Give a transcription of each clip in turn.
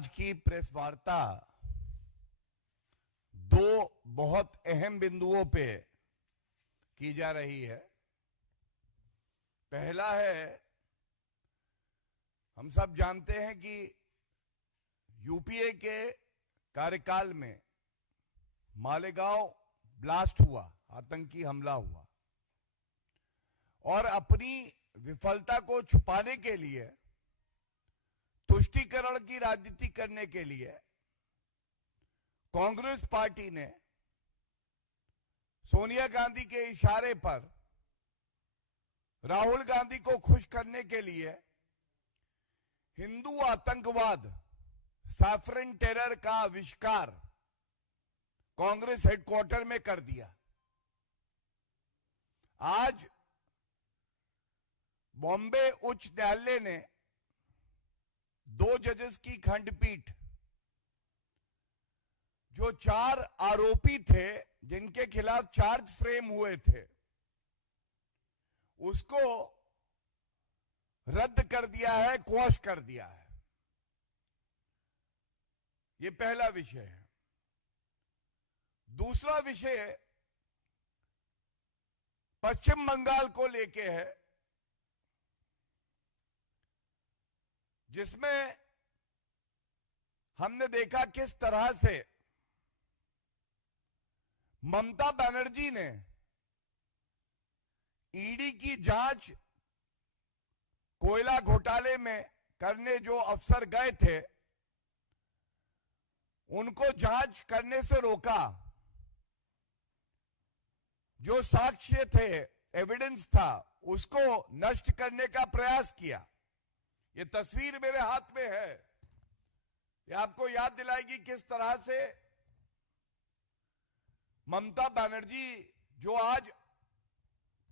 आज की प्रेस वार्ता दो बहुत अहम बिंदुओं पे की जा रही है। पहला है, हम सब जानते हैं कि यूपीए के कार्यकाल में मालेगांव ब्लास्ट हुआ, आतंकी हमला हुआ, और अपनी विफलता को छुपाने के लिए, तुष्टीकरण की राजनीति करने के लिए कांग्रेस पार्टी ने सोनिया गांधी के इशारे पर राहुल गांधी को खुश करने के लिए हिंदू आतंकवाद, सैफरन टेरर का आविष्कार कांग्रेस हेडक्वार्टर में कर दिया। आज बॉम्बे उच्च न्यायालय ने 2 जजेस की खंडपीठ जो 4 आरोपी थे जिनके खिलाफ चार्ज फ्रेम हुए थे, उसको रद्द कर दिया है, क्वॉश कर दिया है। यह पहला विषय है। दूसरा विषय पश्चिम बंगाल को लेके है, जिसमें हमने देखा किस तरह से ममता बनर्जी ने ईडी की जांच कोयला घोटाले में करने जो अफसर गए थे, उनको जांच करने से रोका। जो साक्ष्य थे, एविडेंस था, उसको नष्ट करने का प्रयास किया। ये तस्वीर मेरे हाथ में है। ये आपको याद दिलाएगी किस तरह से ममता बनर्जी, जो आज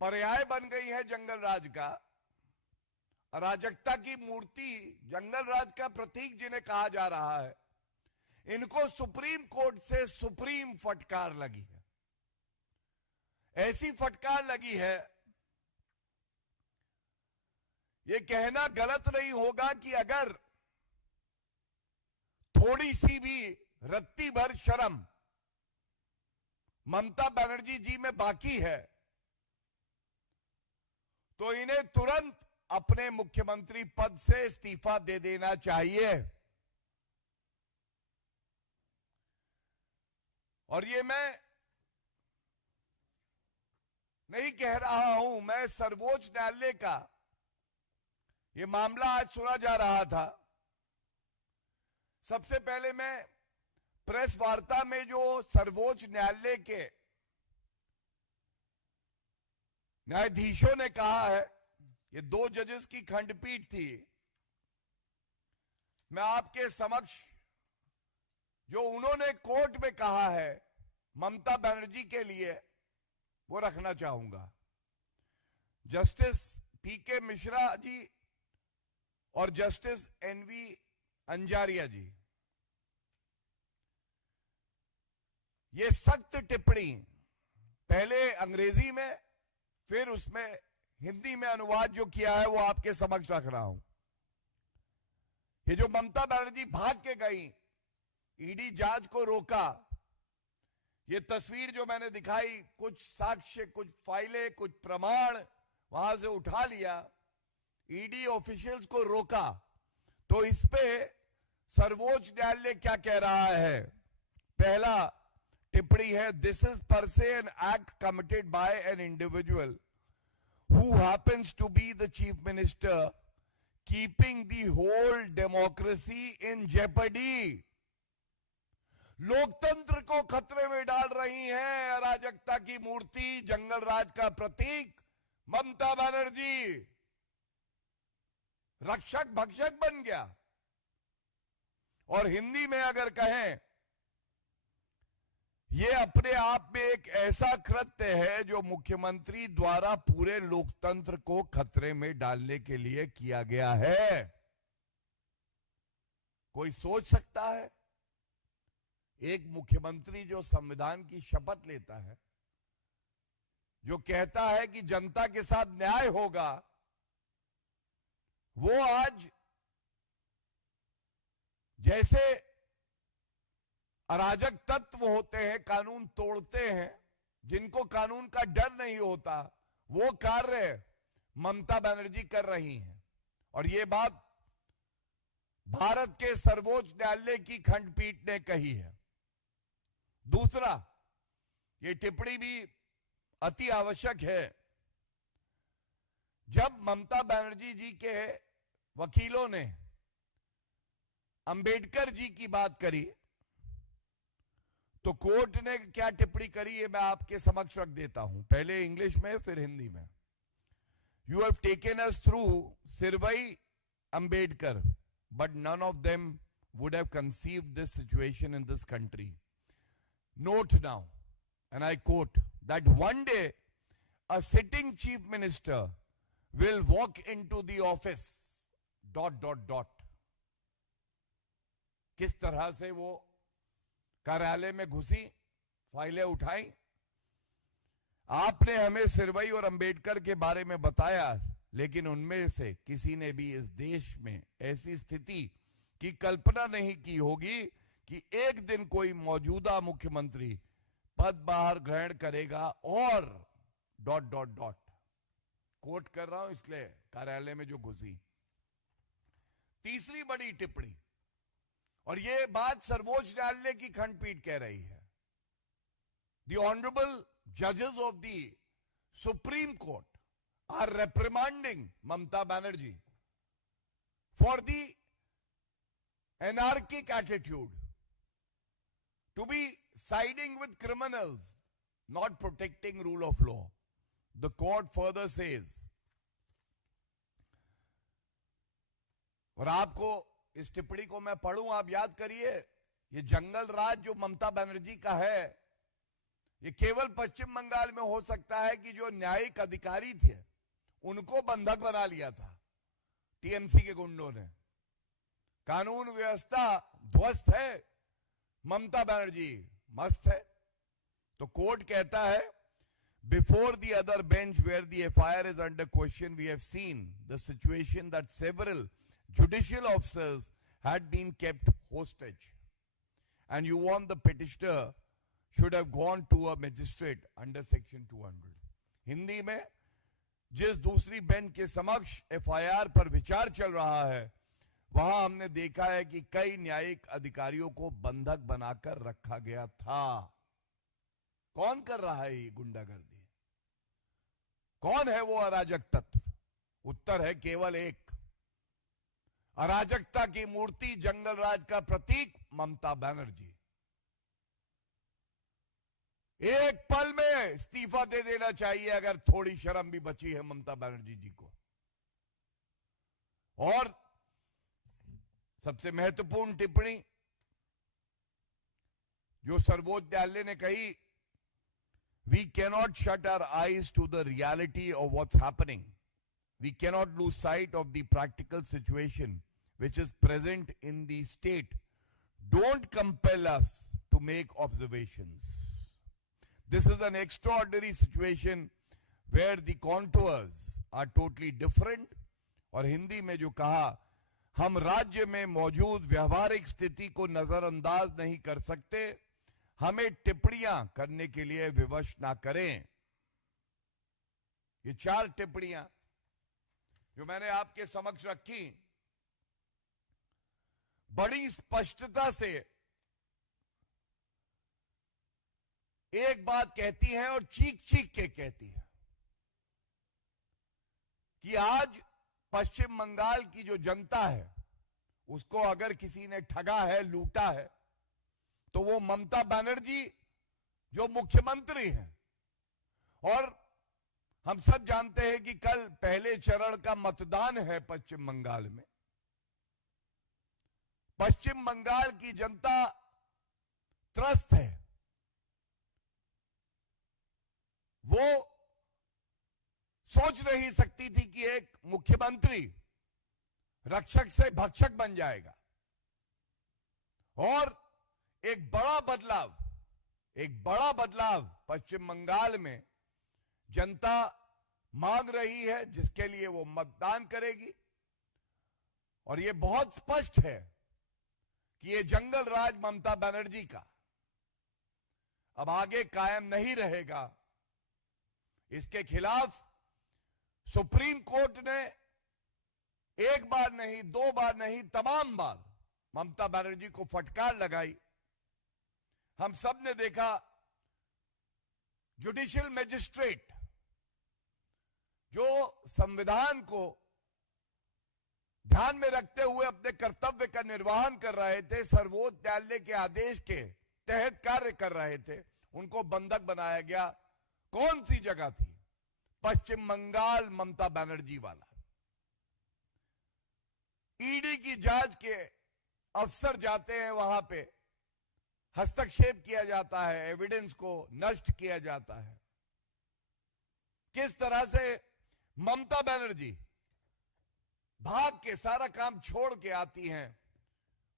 पर्याय बन गई है जंगल राज का, अराजकता की मूर्ति, जंगल राज का प्रतीक जिन्हें कहा जा रहा है, इनको सुप्रीम कोर्ट से सुप्रीम फटकार लगी है। ऐसी फटकार लगी है, ये कहना गलत नहीं होगा कि अगर थोड़ी सी भी रत्ती भर शर्म ममता बनर्जी जी में बाकी है, तो इन्हें तुरंत अपने मुख्यमंत्री पद से इस्तीफा दे देना चाहिए। और ये मैं नहीं कह रहा हूं, मैं सर्वोच्च न्यायालय का ये मामला आज सुना जा रहा था। सबसे पहले मैं प्रेस वार्ता में जो सर्वोच्च न्यायालय के न्यायाधीशों ने कहा है, ये 2 जजेस की खंडपीठ थी, मैं आपके समक्ष जो उन्होंने कोर्ट में कहा है ममता बनर्जी के लिए, वो रखना चाहूंगा। जस्टिस पीके मिश्रा जी और जस्टिस एनवी अंजारिया जी, ये सख्त टिप्पणी, पहले अंग्रेजी में फिर उसमें हिंदी में अनुवाद जो किया है वो आपके समक्ष रख रहा हूं। ये जो ममता बनर्जी भाग के गई, ईडी जांच को रोका, ये तस्वीर जो मैंने दिखाई, कुछ साक्ष्य, कुछ फाइलें, कुछ प्रमाण वहां से उठा लिया, ईडी ऑफिशियल्स को रोका, तो इस पे सर्वोच्च न्यायालय क्या कह रहा है? पहला टिप्पणी है, this is per se an act committed by an individual who happens to be the chief minister keeping the whole democracy in jeopardy. लोकतंत्र को खतरे में डाल रही है अराजकता की मूर्ति, जंगल राज का प्रतीक ममता बनर्जी। रक्षक भक्षक बन गया। और हिंदी में अगर कहें, यह अपने आप में एक ऐसा कृत्य है जो मुख्यमंत्री द्वारा पूरे लोकतंत्र को खतरे में डालने के लिए किया गया है। कोई सोच सकता है एक मुख्यमंत्री जो संविधान की शपथ लेता है, जो कहता है कि जनता के साथ न्याय होगा, वो आज जैसे अराजक तत्व होते हैं, कानून तोड़ते हैं, जिनको कानून का डर नहीं होता, वो कार्य ममता बनर्जी कर रही हैं। और ये बात भारत के सर्वोच्च न्यायालय की खंडपीठ ने कही है। दूसरा, ये टिप्पणी भी अति आवश्यक है। जब ममता बनर्जी जी के वकीलों ने अंबेडकर जी की बात करी, तो कोर्ट ने क्या टिप्पणी करी है मैं आपके समक्ष रख देता हूं, पहले इंग्लिश में फिर हिंदी में। You have taken us through Seervai Ambedkar, but none of them would have conceived this situation in this country. Note now, and I quote, that one day a sitting chief minister will walk into the office, ... किस तरह से वो कार्यालय में घुसी, फाइलें उठाई। आपने हमें सिरवई और अंबेडकर के बारे में बताया, लेकिन उनमें से किसी ने भी इस देश में ऐसी स्थिति की कल्पना नहीं की होगी कि एक दिन कोई मौजूदा मुख्यमंत्री पद बाहर ग्रहण करेगा और ... कोट कर रहा हूं इसलिए, कार्यालय में जो घुसी। तीसरी बड़ी टिप्पणी, और यह बात सर्वोच्च न्यायालय की खंडपीठ कह रही है। द ऑनरेबल जजेस of the supreme court are reprimanding Mamta Banerjee for the anarchic attitude, to be siding with criminals, not protecting rule of law. The court further says, और आपको इस टिप्पणी को मैं पढ़ूं, आप याद करिए, ये जंगल राज जो ममता बनर्जी का है, ये केवल पश्चिम बंगाल में हो सकता है कि जो न्यायिक अधिकारी थे उनको बंधक बना लिया था टीएमसी के गुंडों ने। कानून व्यवस्था ध्वस्त है, ममता बनर्जी मस्त है। तो कोर्ट कहता है, before the other bench where the FIR is under question, we have seen the situation that several judicial officers had been kept hostage and you want the petitioner should have gone to a magistrate under section 200। Hindi में, जिस दूसरी bench के समक्ष FIR पर विचार चल रहा है, वहां हमने देखा है कि कई न्यायिक अधिकारियों को बंधक बनाकर रखा गया था। कौन कर रहा है ये गुंडागर्दी? कौन है वो अराजक तत्व? उत्तर है केवल एक, अराजकता की मूर्ति, जंगल राज का प्रतीक ममता बनर्जी। एक पल में इस्तीफा दे देना चाहिए अगर थोड़ी शर्म भी बची है ममता बनर्जी जी को। और सबसे महत्वपूर्ण टिप्पणी जो सर्वोच्च न्यायालय ने कही, we cannot shut our eyes to the reality of what's happening, we cannot lose sight of the practical situation which is present in the state. Don't compel us to make observations. This is an extraordinary situation where the contours are totally different. और हिंदी में जो कहा, हम राज्य में मौजूद व्यवहारिक स्थिति को नजरअंदाज नहीं कर सकते, हमें टिप्पणियां करने के लिए विवश ना करें। ये 4 टिप्पणियां जो मैंने आपके समक्ष रखी, बड़ी स्पष्टता से एक बात कहती हैं और चीख चीख के कहती है कि आज पश्चिम बंगाल की जो जनता है, उसको अगर किसी ने ठगा है, लूटा है, तो वो ममता बनर्जी जो मुख्यमंत्री हैं। और हम सब जानते हैं कि कल पहले चरण का मतदान है पश्चिम बंगाल में। पश्चिम बंगाल की जनता त्रस्त है, वो सोच नहीं सकती थी कि एक मुख्यमंत्री रक्षक से भक्षक बन जाएगा। और एक बड़ा बदलाव पश्चिम बंगाल में जनता मांग रही है, जिसके लिए वो मतदान करेगी। और ये बहुत स्पष्ट है कि ये जंगल राज ममता बनर्जी का अब आगे कायम नहीं रहेगा, इसके खिलाफ सुप्रीम कोर्ट ने एक बार नहीं, दो बार नहीं, तमाम बार ममता बनर्जी को फटकार लगाई। हम सब ने देखा जुडिशियल मैजिस्ट्रेट जो संविधान को ध्यान में रखते हुए अपने कर्तव्य का निर्वहन कर रहे थे, सर्वोच्च न्यायालय के आदेश के तहत कार्य कर रहे थे, उनको बंधक बनाया गया। कौन सी जगह थी? पश्चिम बंगाल, ममता बनर्जी वाला। ईडी की जांच के अफसर जाते हैं वहां पे, हस्तक्षेप किया जाता है, एविडेंस को नष्ट किया जाता है। किस तरह से ममता बनर्जी भाग के सारा काम छोड़ के आती हैं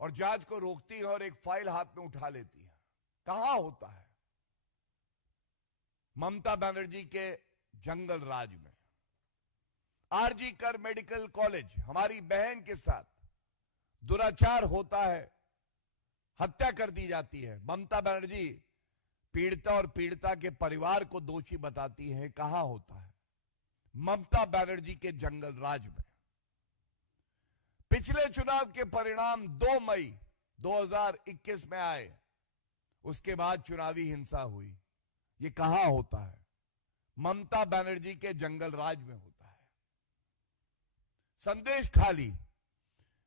और जांच को रोकती है और एक फाइल हाथ में उठा लेती है। कहां होता है? ममता बनर्जी के जंगल राज में। आरजी कर मेडिकल कॉलेज, हमारी बहन के साथ दुराचार होता है, हत्या कर दी जाती है। ममता बनर्जी पीड़िता और पीड़िता के परिवार को दोषी बताती है। कहां होता है? ममता बनर्जी के जंगल राज में। पिछले चुनाव के परिणाम 2 मई 2021 में आए, उसके बाद चुनावी हिंसा हुई। ये कहां होता है? ममता बनर्जी के जंगल राज में होता है। संदेश खाली,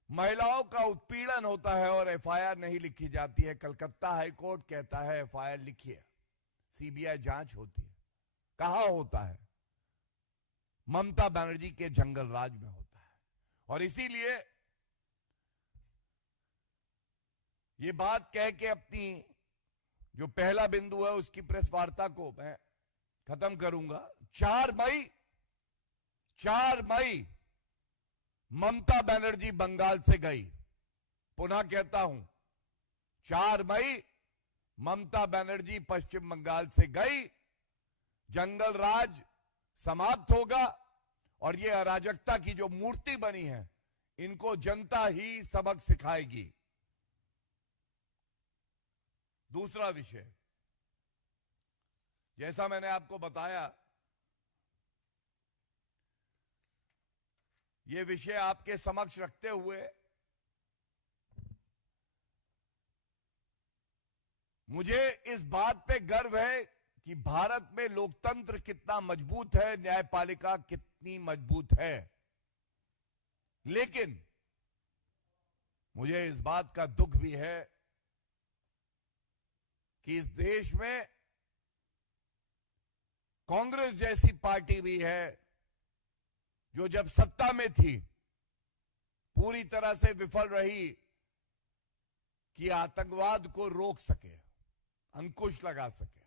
महिलाओं का उत्पीड़न होता है और एफआईआर नहीं लिखी जाती है। कलकत्ता हाईकोर्ट कहता है एफआईआर लिखिए, सीबीआई जांच होती है। कहां होता है? ममता बनर्जी के जंगल राज में होता है। और इसीलिए ये बात कह के अपनी जो पहला बिंदु है उसकी प्रेस वार्ता को मैं खत्म करूंगा। 4 मई ममता बनर्जी बंगाल से गई। पुनः कहता हूं, 4 मई ममता बनर्जी पश्चिम बंगाल से गई। जंगल राज समाप्त होगा और ये अराजकता की जो मूर्ति बनी है, इनको जनता ही सबक सिखाएगी। दूसरा विषय, जैसा मैंने आपको बताया, ये विषय आपके समक्ष रखते हुए मुझे इस बात पे गर्व है कि भारत में लोकतंत्र कितना मजबूत है, न्यायपालिका कितनी मजबूत है। लेकिन मुझे इस बात का दुख भी है कि इस देश में कांग्रेस जैसी पार्टी भी है जो जब सत्ता में थी पूरी तरह से विफल रही कि आतंकवाद को रोक सके, अंकुश लगा सके।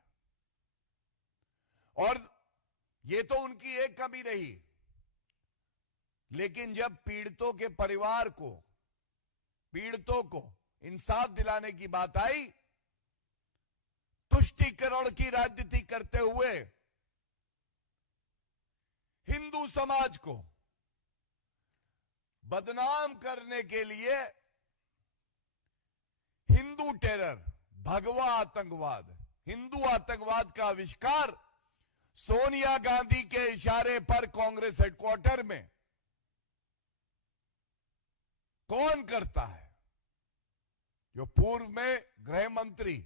और ये तो उनकी एक कमी रही, लेकिन जब पीड़ितों के परिवार को, पीड़ितों को इंसाफ दिलाने की बात आई, तुष्टीकरण की राजनीति करते हुए हिंदू समाज को बदनाम करने के लिए हिंदू टेरर, भगवा आतंकवाद, हिंदू आतंकवाद का आविष्कार सोनिया गांधी के इशारे पर कांग्रेस हेडक्वार्टर में कौन करता है? जो पूर्व में गृह मंत्री